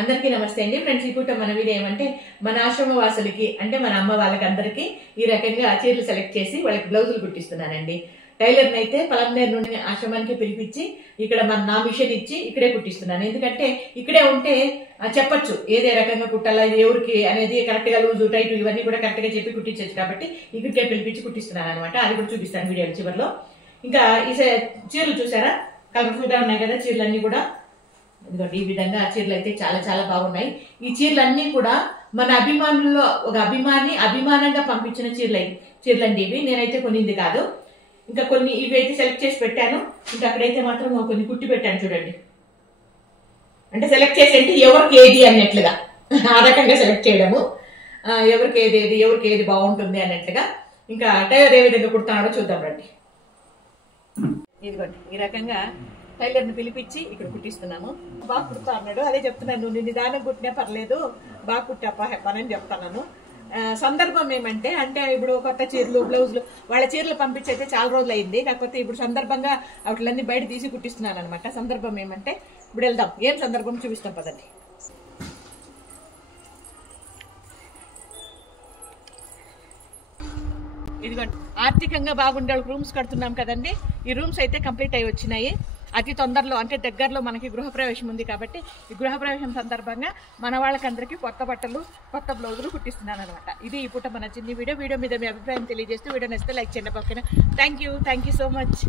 అందరికీ నమస్తే అండి ఫ్రెండ్స్. ఈ పూట మన వీడియో ఏమంటే మన ఆశ్రమ వాసులకి అంటే మన అమ్మ వాళ్ళకి అందరికీ ఈ రకంగా చీరలు సెలెక్ట్ చేసి వాళ్ళకి బ్లౌజులు కుట్టిస్తున్నానండి. టైలర్ని అయితే పలంనేరు నుండి ఆశ్రమానికి పిలిపించి ఇక్కడ నా మిషన్ ఇచ్చి ఇక్కడే కుట్టిస్తున్నాను. ఎందుకంటే ఇక్కడే ఉంటే చెప్పచ్చు ఏదే రకంగా కుట్టాలా, ఇది ఎవరికి అనేది కరెక్ట్ గా లూజు టైట్ ఇవన్నీ కూడా కరెక్ట్ గా చెప్పి కుట్టించచ్చు. కాబట్టి ఇక్కడికే పిలిపించి కుట్టిస్తున్నాను అనమాట. అది కూడా చూపిస్తాను వీడియో చివరిలో. ఇంకా ఈ చీరలు చూసారా, కలర్ఫుల్ గా ఉన్నాయి కదా చీరలన్నీ కూడా. ఎందుకంటే ఈ విధంగా చీరలు అయితే చాలా చాలా బాగున్నాయి. ఈ చీరలన్నీ కూడా మన అభిమానుల్లో ఒక అభిమానంగా పంపించిన చీరలండి ఇవి. నేనైతే కొనింది కాదు. ఇంకా కొన్ని ఇవి అయితే సెలెక్ట్ చేసి పెట్టాను. ఇంకా అక్కడైతే మాత్రం కొన్ని కుట్టి పెట్టాను చూడండి. అంటే సెలెక్ట్ చేసి అంటే ఎవరికి ఏది అన్నట్లుగా ఆ రకంగా సెలెక్ట్ చేయడము, ఎవరికి ఏది బాగుంటుంది అన్నట్లుగా. ఇంకా టైలర్ ఏ విధంగా కుడతాడో చూద్దాం రండి. ఇదిగోండి ఈ రకంగా టైలర్ని పిలిపించి ఇక్కడ కుట్టిస్తున్నాము. బాగా కుడతా అన్నాడు. అదే చెప్తున్నాను, నువ్వు నిదానం కుట్టినా పర్లేదు, బాగా కుట్టాపా హెప్పనని చెప్తాను. సందర్భం ఏమంటే ఇప్పుడు కొత్త చీరలు బ్లౌజులు వాళ్ళ చీరలు పంపించైతే చాలా రోజులు అయింది. కాకపోతే ఇప్పుడు సందర్భంగా వాటిలన్నీ బయట తీసి కుట్టిస్తున్నాను అనమాట. సందర్భం ఏమంటే ఇప్పుడు వెళ్దాం, ఏం సందర్భం చూపిస్తాం పదండి. ఇదిగోండి ఆర్థికంగా బాగుండే రూమ్స్ కడుతున్నాం కదండి. ఈ రూమ్స్ అయితే కంప్లీట్ అయి వచ్చినాయి. అతి తొందరలో అంటే దగ్గరలో మనకి గృహప్రవేశం ఉంది. కాబట్టి ఈ గృహప్రవేశం సందర్భంగా మన వాళ్ళకందరికీ కొత్త బట్టలు కొత్త బ్లౌజులు కుట్టిస్తున్నాను అనమాట. ఇది ఈ పూట మన చిన్న వీడియో మీద మీ అభిప్రాయం తెలియజేస్తూ వీడియో నచ్చితే లైక్ చేయండి. పక్కన థ్యాంక్ యూ సో మచ్.